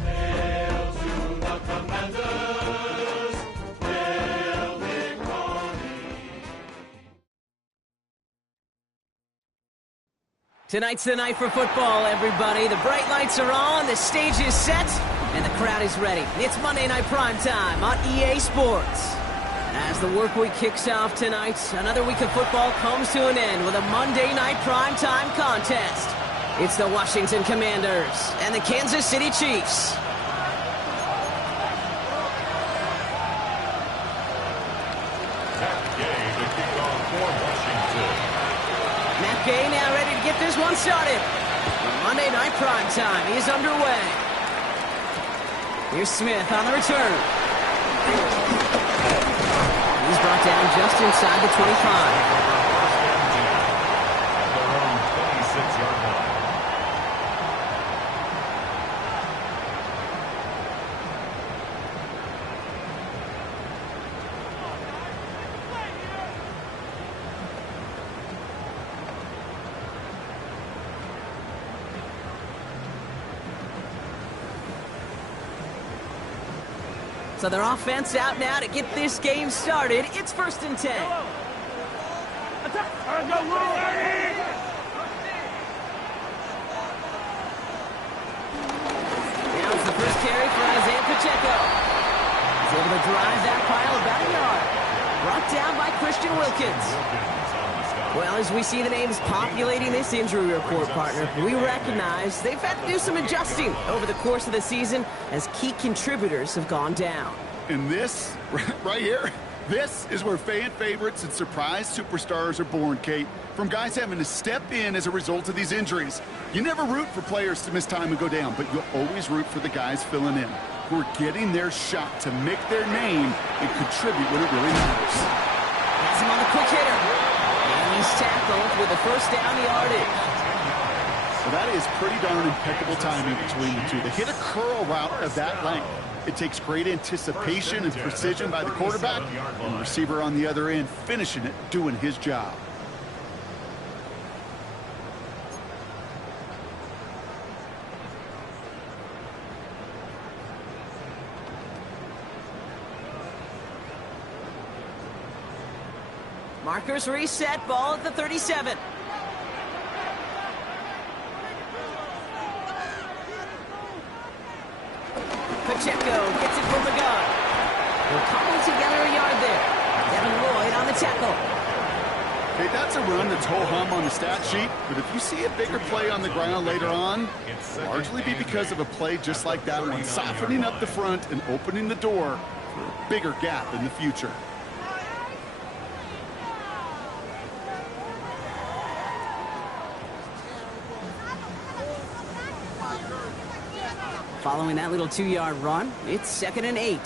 Hail to the commanders! Hail Tonight's the night for football, everybody. The bright lights are on, the stage is set, and the crowd is ready. It's Monday Night Primetime on EA Sports. And as the work week kicks off tonight, another week of football comes to an end with a Monday Night Primetime contest. It's the Washington Commanders and the Kansas City Chiefs. Matt Gay now ready to get this one started. Monday Night Primetime is underway. Here's Smith on the return. He's brought down just inside the 25. So their offense out now to get this game started. It's 1st and 10. Now it's the first carry for Isaiah Pacheco. He's able to drive that pile about a yard. Brought down by Christian Wilkins. Well, as we see the names populating this injury report, partner, we recognize they've had to do some adjusting over the course of the season as key contributors have gone down. And this, right here, this is where fan favorites and surprise superstars are born, Kate. From guys having to step in as a result of these injuries. You never root for players to miss time and go down, but you'll always root for the guys filling in, who are getting their shot to make their name and contribute when it really matters. Has him on the quick hitter. He's tackled with a first down yardage. So that is pretty darn impeccable timing between the two. They hit a curl route of that length. It takes great anticipation and precision by the quarterback, and the receiver on the other end finishing it, doing his job. Markers reset, ball at the 37. Pacheco gets it from the gun. We're calling together a yard there. Devin Lloyd on the tackle. Hey, that's a run that's ho-hum on the stat sheet, but if you see a bigger play on the ground later on, it'll largely be because of a play just like that one, softening up the front and opening the door for a bigger gap in the future. Following that little 2-yard run, it's 2nd and 8.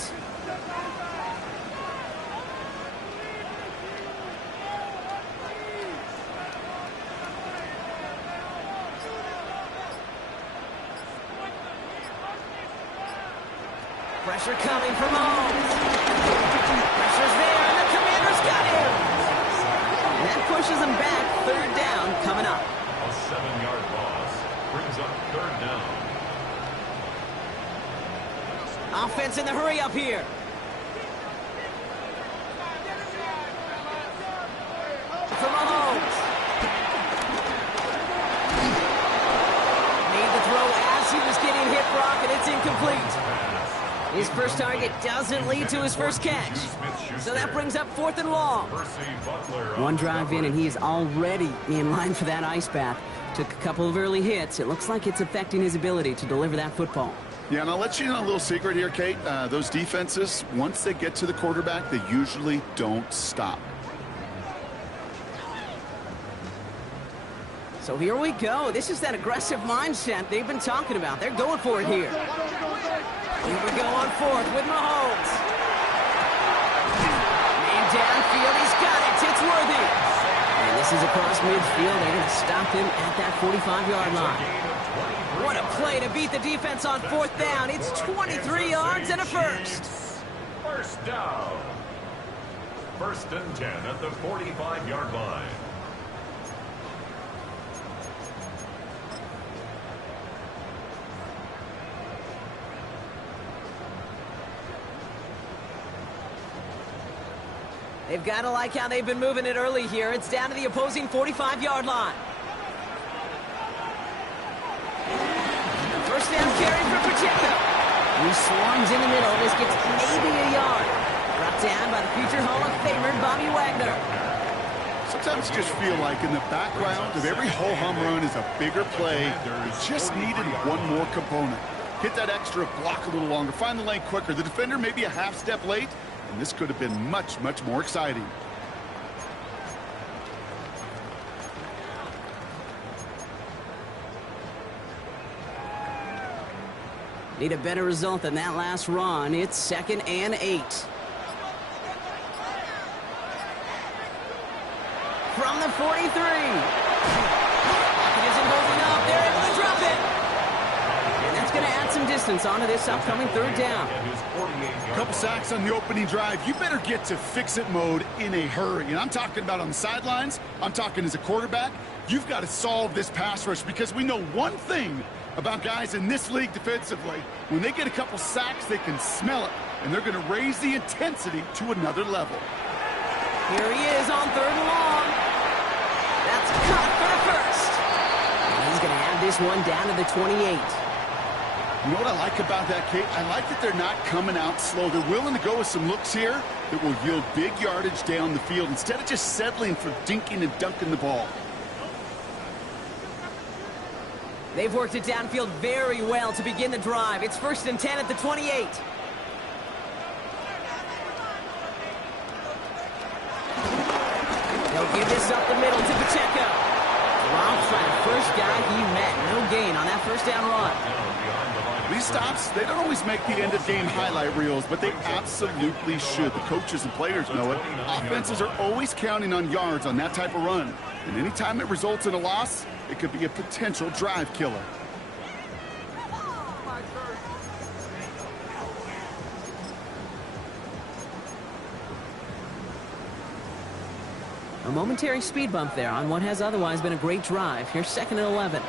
Pressure coming from Mahomes. Pressure's there, and the Commanders got him. And that pushes him back. 3rd down coming up. A 7-yard loss brings up 3rd down. Offense in the hurry up here. From Mahomes. Made the throw as he was getting hit, Brock, and it's incomplete. His first target doesn't lead to his first catch. So that brings up 4th and long. One drive in, and he is already in line for that ice bath. Took a couple of early hits. It looks like it's affecting his ability to deliver that football. Yeah, and I'll let you know a little secret here, Kate. Those defenses, once they get to the quarterback, they usually don't stop. So here we go. This is that aggressive mindset they've been talking about. They're going for it here. Here we go on 4th with Mahomes. And downfield, he's got it. It's worthy. And this is across midfield. They're going to stop him at that 45-yard line. What a play to beat the defense on 4th down. It's 23 yards and a first. First down. 1st and 10 at the 45-yard line. They've got to like how they've been moving it early here. It's down to the opposing 45-yard line. first down carry for Pacheco. He swarms in the middle. This gets maybe a yard. Brought down by the future Hall of Famer, Bobby Wagner. Sometimes you just feel like in the background of every ho-hum run is a bigger play. You just needed one more component. Hit that extra block a little longer. Find the lane quicker. The defender may be a half step late, and this could have been much, much more exciting. Need a better result than that last run. It's 2nd and 8. From the 43. It isn't holding up. They're able to drop it. And that's going to add some distance onto this upcoming 3rd down. A couple sacks on the opening drive. You better get to fix-it mode in a hurry. And I'm talking about on the sidelines. I'm talking as a quarterback. You've got to solve this pass rush because we know one thing about guys in this league defensively. When they get a couple sacks, they can smell it, and they're going to raise the intensity to another level. Here he is on 3rd and long. That's caught for the first. And he's going to have this one down to the 28. You know what I like about that, Kate? I like that they're not coming out slow. They're willing to go with some looks here that will yield big yardage down the field instead of just settling for dinking and dunking the ball. They've worked it downfield very well to begin the drive. It's 1st and 10 at the 28. They'll give this up the middle to Pacheco. Drops by the first guy he met. No gain on that first down run. These stops, they don't always make the end-of-game highlight reels, but they absolutely should. The coaches and players know it. Offenses are always counting on yards on that type of run. And anytime it results in a loss, it could be a potential drive killer. A momentary speed bump there on what has otherwise been a great drive. Here's 2nd and 11.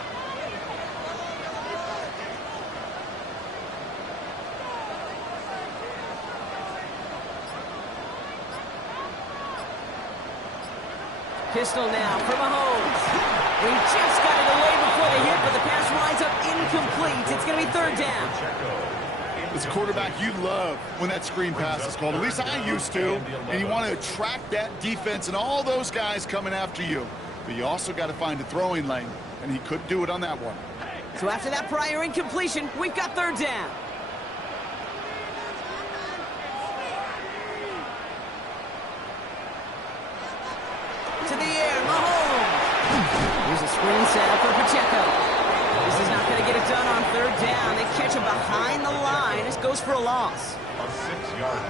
Pistol now for Mahomes. He just got it away before the hit, but the pass winds up incomplete. It's going to be 3rd down. As a quarterback, you love when that screen pass is called. At least I used to. And you want to attract that defense and all those guys coming after you. But you also got to find a throwing lane, and he couldn't do it on that one. So after that prior incompletion, we've got 3rd down. To the air, Mahomes. Here's a screen setup for Pacheco. This is not going to get it done on 3rd down. They catch him behind the line. This goes for a loss.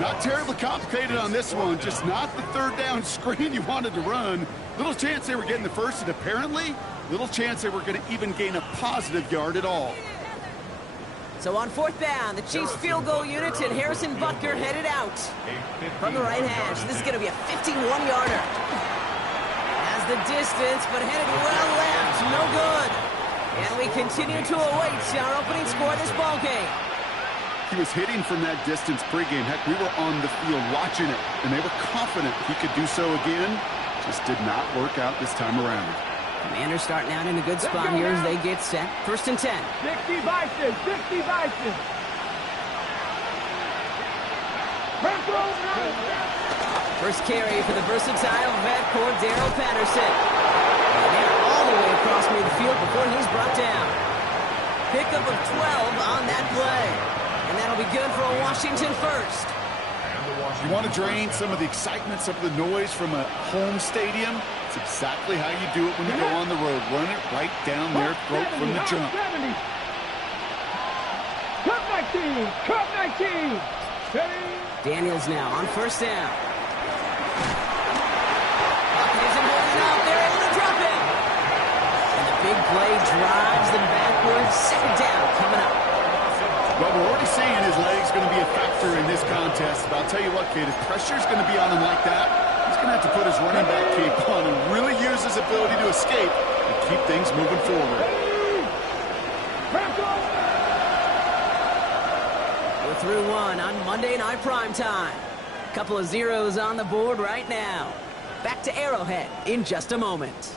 Not terribly complicated on this one. Just not the 3rd down screen you wanted to run. Little chance they were getting the first, and apparently, little chance they were going to even gain a positive yard at all. So on 4th down, the Chiefs field goal unit and Harrison Butker headed out from the right hash. This is going to be a 51-yarder. The distance, but headed well left, no good. And we continue to await our opening score of this ball game. He was hitting from that distance pregame. Heck, we were on the field watching it, and they were confident he could do so again. Just did not work out this time around. Commanders starting out in a good spot here as they get set. 1st and 10. 60 Bison, 60 Bison. First carry for the versatile vet, Cordero Patterson. And all the way across midfield before he's brought down. Pickup of 12 on that play. And that'll be good for a Washington first. You want to drain some of the excitement, some of the noise from a home stadium? It's exactly how you do it when you go on the road. Run it right down their throat from the jump. Cup 19, Cup 19. Daniels now on 1st down. Pocket isn't holding up. They're able to drop it. And the big play drives them backwards. 2nd down coming up. Well, we're already seeing his legs going to be a factor in this contest. But I'll tell you what, kid, if pressure's going to be on him like that, he's going to have to put his running back cape on and really use his ability to escape and keep things moving forward. We're through one on Monday Night Primetime. Couple of zeros on the board right now. Back to Arrowhead in just a moment.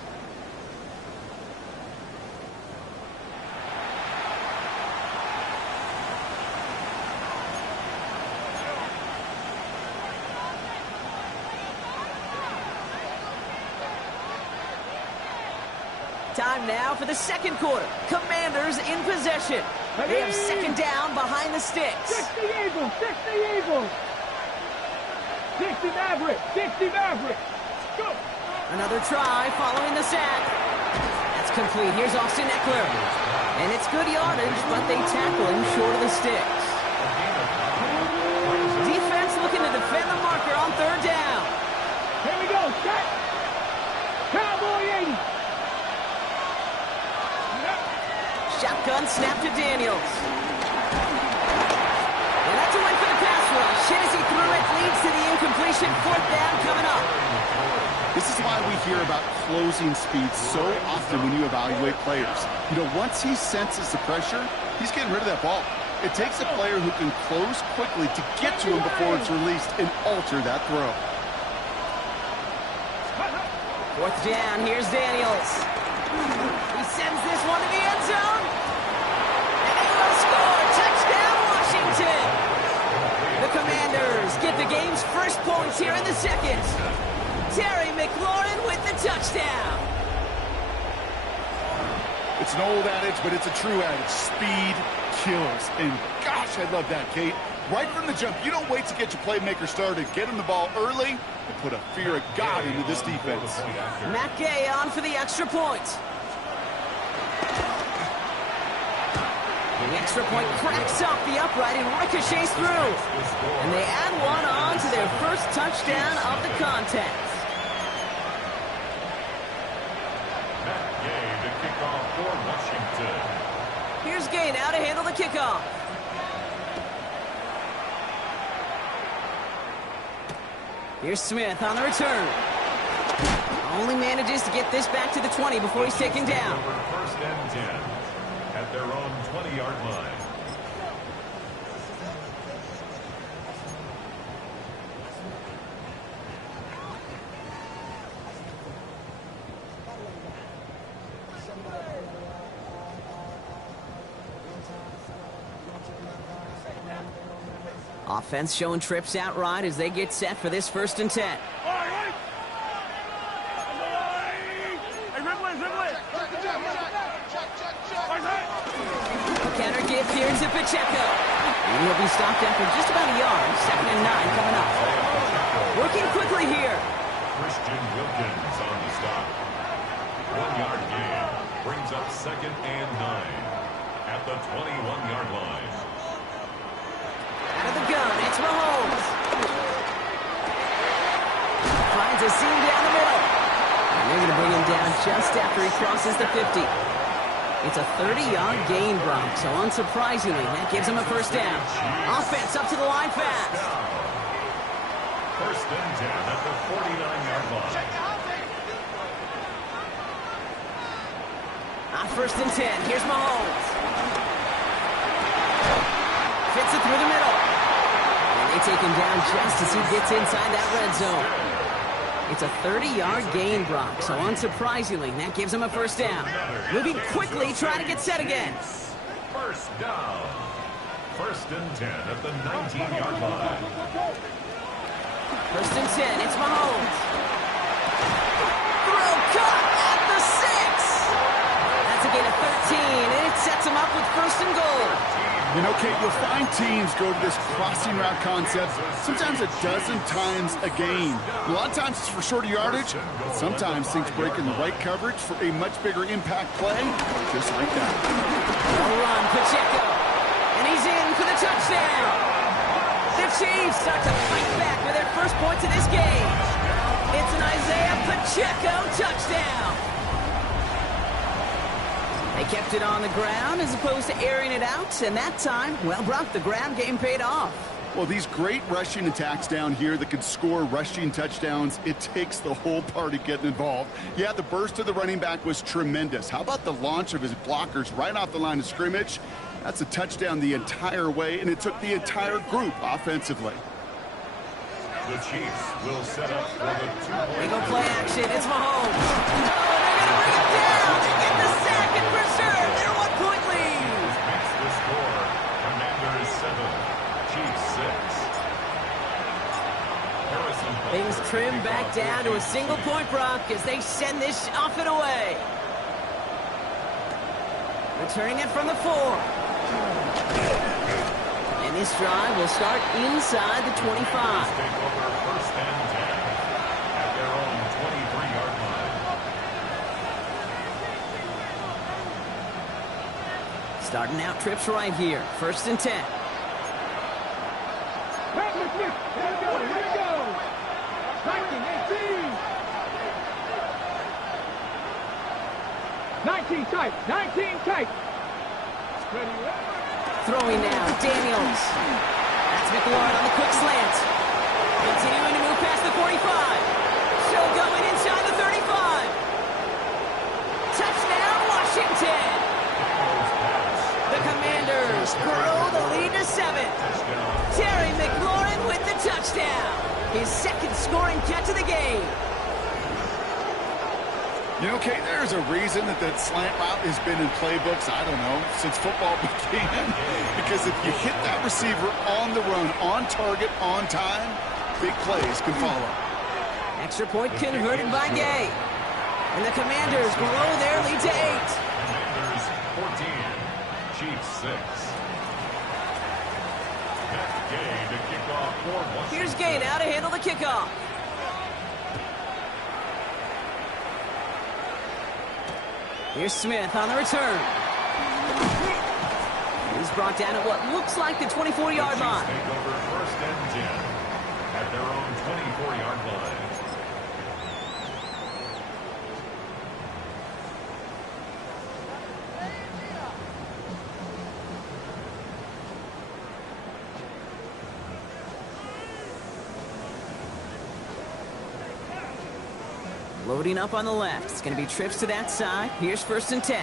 Time now for the second quarter. Commanders in possession. They have second down behind the sticks. 60 Eagles, 60 Eagles. 60 Mavericks, 60 Mavericks. Go. Another try following the sack. That's complete. Here's Austin Eckler. And it's good yardage, but they tackle him short of the sticks. Defense looking to defend the marker on third down. Here we go, set. Cowboy 80. Shotgun snap to Daniels. And that's a win for the pass rush. Hit as he threw it, leads to the incompletion. Fourth down coming up. This is why we hear about closing speed so often when you evaluate players. You know, once he senses the pressure, he's getting rid of that ball. It takes a player who can close quickly to get to him before it's released and alter that throw. Fourth down, here's Daniels. He sends this one to the end zone. And he will score. Touchdown, Washington. The Commanders get the game's first points here in the second. Terry McLaurin with the touchdown. It's an old adage, but it's a true adage. Speed kills. And gosh, I love that, Kate. Right from the jump, you don't wait to get your playmaker started. Get him the ball early and put a fear of God into this defense. Matt Gay on for the extra point. The extra point cracks off the upright and ricochets through. And they add one on to their first touchdown of the contest. Matt Gay to kick off for Washington. Here's Gay now to handle the kickoff. Here's Smith on the return. Only manages to get this back to the 20 before he's taken down. First and 10 at their own 20-yard line. Offense showing trips outright as they get set for this 1st and 10. Counter give here to Pacheco. And he'll be stopped after just about a yard. 2nd and 9 coming up. Working quickly here. Christian Wilkins on the stop. 1-yard gain brings up 2nd and 9 at the 21-yard line. Out of the gun, it's Mahomes. Finds a seam down the middle. And they're going to bring him down just after he crosses the 50. It's a 30-yard gain, Brock, so unsurprisingly, that gives him a first down. Offense up to the line fast. First and 10 at the 49-yard line. On 1st and 10, here's Mahomes. Fits it through the middle. And they take him down just as he gets inside that red zone. It's a 30-yard gain, Brock, so unsurprisingly, that gives him a first down. Moving quickly, trying to get set again. First down. First and 10 at the 19-yard line. 1st and 10, it's Mahomes. Throw caught at the 6. That's a gain of 13, and it sets him up with 1st and goal. You know, Kate, you'll find teams go to this crossing route concept sometimes a dozen times a game. A lot of times it's for shorter yardage, but sometimes things break in the right coverage for a much bigger impact play, just like that. No run, Pacheco. And he's in for the touchdown. The Chiefs start to fight back with their first points of this game. It's an Isaiah Pacheco touchdown. They kept it on the ground as opposed to airing it out, and that time, well, Brock, the ground game paid off. Well, these great rushing attacks down here that can score rushing touchdowns, it takes the whole party getting involved. Yeah, the burst of the running back was tremendous. How about the launch of his blockers right off the line of scrimmage? That's a touchdown the entire way, and it took the entire group offensively. The Chiefs will set up for the 2-point. They go play action. It's Mahomes. Oh, they're going to bring him down. They get the sack and preserve their 1-point lead. Makes the score. Commanders 7, Chiefs 6. Things trim back down to a single point, Brock, as they send this off and away. Returning it from the 4. And this drive will start inside the 25. Take over first and 10 at their own 23-yard line. Starting out trips right here. First and 10. Here we go. 19 tight. 19 tight. Throwing now, Daniels. That's McLaurin on the quick slant. Continuing to move past the 45. Still going inside the 35. Touchdown, Washington. The Commanders grow the lead to 7. Terry McLaurin with the touchdown. His second scoring catch of the game. You know, Kate, there's a reason that slant route has been in playbooks, I don't know, since football began. Because if you hit that receiver on the run, on target, on time, big plays can follow. Extra point converted by Gay. And the Commanders grow their lead to 8. Commanders 14, Chiefs 6. That's Gay to kick off for Washington. Here's Gay now to handle the kickoff. Here's Smith on the return. He's brought down at what looks like the 24-yard line. Take over first and 10 at their own 24-yard line. Loading up on the left. It's going to be trips to that side. Here's first and 10.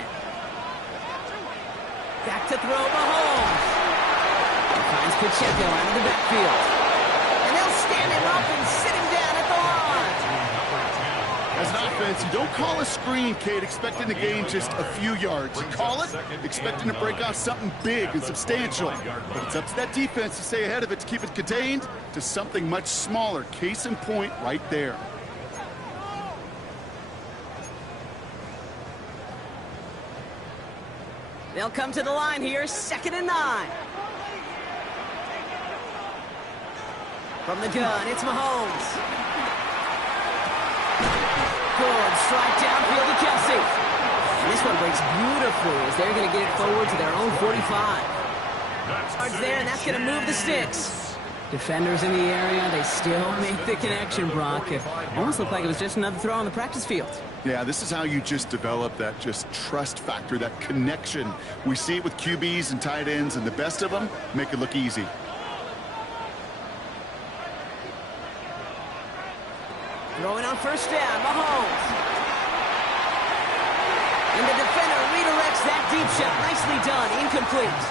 Back to throw Mahomes. He finds Pacheco out of the backfield. And they'll stand him up and sit him down at the line. As an offense, you don't call a screen, Kate, expecting to gain just a few yards. You call it expecting to break out something big and substantial. But it's up to that defense to stay ahead of it, to keep it contained to something much smaller. Case in point right there. They'll come to the line here, 2nd and 9. From the gun, it's Mahomes. Good strike downfield to Kelsey. And this one breaks beautifully as they're going to get it forward to their own 45. Yards there, and that's going to move the sticks. Defenders in the area, they still make the connection, Brock. It almost looked like it was just another throw on the practice field. Yeah, this is how you just develop that just trust factor, that connection. We see it with QBs and tight ends, and the best of them make it look easy. Throwing on first down, Mahomes. And the defender redirects that deep shot. Nicely done, incomplete.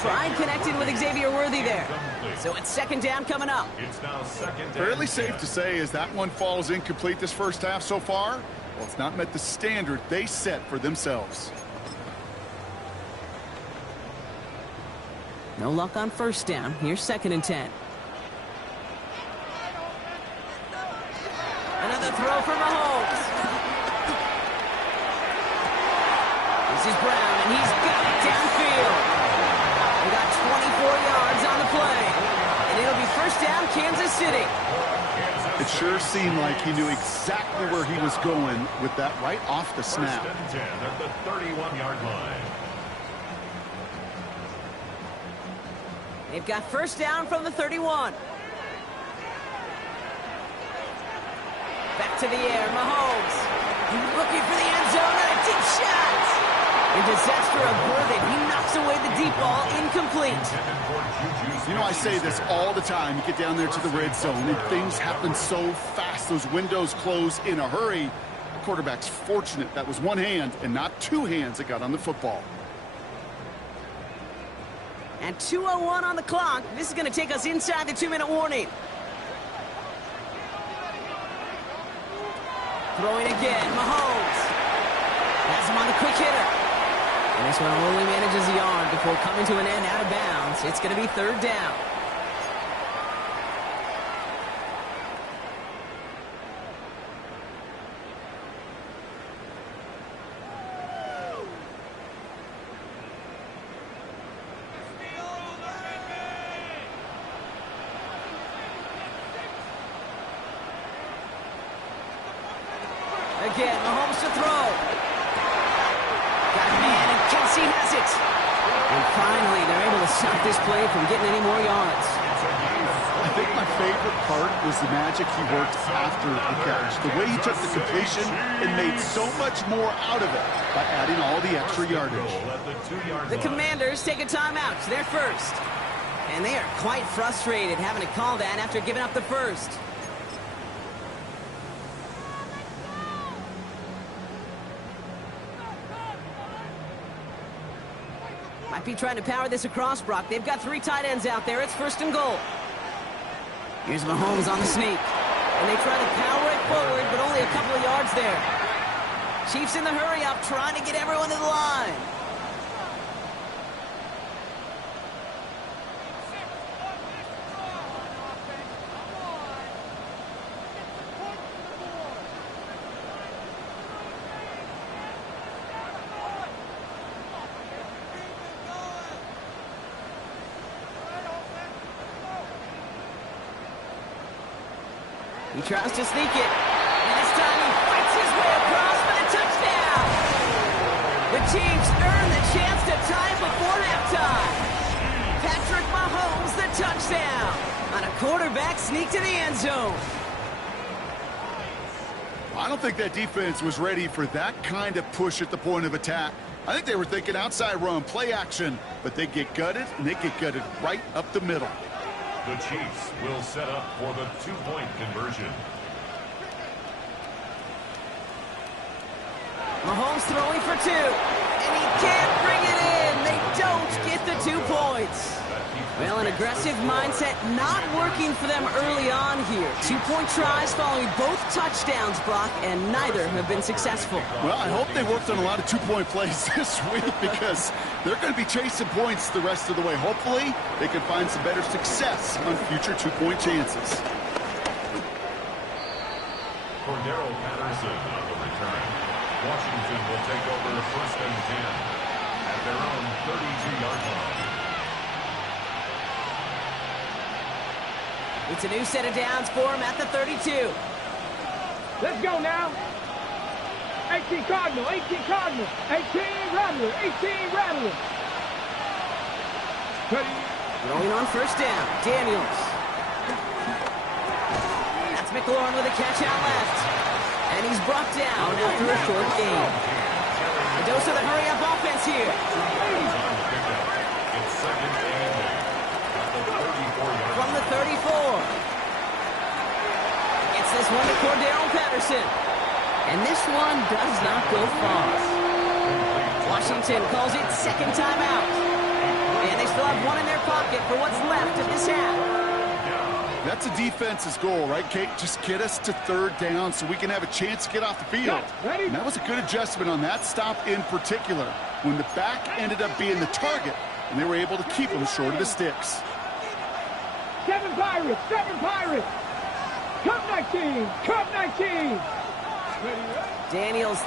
Pride connected with Xavier Worthy there. So it's 2nd down coming up. It's now 2nd and Fairly safe to say as that one falls incomplete this first half so far, well, it's not met the standard they set for themselves. No luck on first down. Here's 2nd and 10. Another throw for Mahomes. This is Brown, and he's got it downfield. They got 24 yards on the play. And it'll be first down, Kansas City. It sure seemed like he knew exactly where he was going with that right off the snap. First and 10 at the 31-yard line. They've got first down from the 31. Back to the air, Mahomes. Looking for the end zone, and a deep shot. A disaster averted. He knocks away the deep ball, incomplete. You know, I say this all the time. You get down there to the red zone, and things happen so fast. Those windows close in a hurry. The quarterback's fortunate that was one hand and not two hands that got on the football. And 2:01 on the clock. This is going to take us inside the 2-minute warning. Throwing again, Mahomes. Has him on the quick hitter. And this one only manages a yard before coming to an end out of bounds. It's going to be 3rd down. again. Mahomes to throw. Got a man, and Kelsey has it. And finally, they're able to stop this play from getting any more yards. I think my favorite part was the magic he worked after the catch. The way he took the completion and made so much more out of it by adding all the extra yardage. The Commanders take a timeout. They're first. And they are quite frustrated having to call that after giving up the first. Might be trying to power this across, Brock. They've got 3 tight ends out there. It's 1st and goal. Here's Mahomes on the sneak. And they try to power it forward, but only a couple of yards there. Chiefs in the hurry-up, trying to get everyone to the line. He tries to sneak it. And this time he fights his way across for the touchdown. The Chiefs earn the chance to tie before halftime. Patrick Mahomes, the touchdown. On a quarterback sneak to the end zone. I don't think that defense was ready for that kind of push at the point of attack. I think they were thinking outside run, play action, but they get gutted, and they get gutted right up the middle. The Chiefs will set up for the 2-point conversion. Mahomes throwing for 2. And he can't bring it in. They don't get the 2 points. Well, an aggressive mindset not working for them early on here. 2-point tries following both touchdowns, Brock, and neither have been successful. Well, I hope they worked on a lot of 2-point plays this week because they're going to be chasing points the rest of the way. Hopefully, they can find some better success on future 2-point chances. Cordero Patterson on the return. Washington will take over 1st and 10 at their own 32-yard line. It's a new set of downs for him at the 32. Let's go now. 18 Cardinal, 18 Cardinal, 18 Rattler, 18 Rattler. Rolling on 1st down, Daniels. That's McLaurin with a catch out left. And he's brought down after a short gain. A dose of the hurry-up offense here. It's 2nd and 8. From the 34. Gets this one to Cordero Patterson. And this one does not go far. Washington calls it 2nd timeout. And they still have 1 in their pocket for what's left of this half. That's a defense's goal, right, Kate? Just get us to 3rd down so we can have a chance to get off the field. And that was a good adjustment on that stop in particular, when the back ended up being the target, and they were able to keep them short of the sticks. 7 Pirates, 7 Pirates. Cup 19, Cup 19. Daniels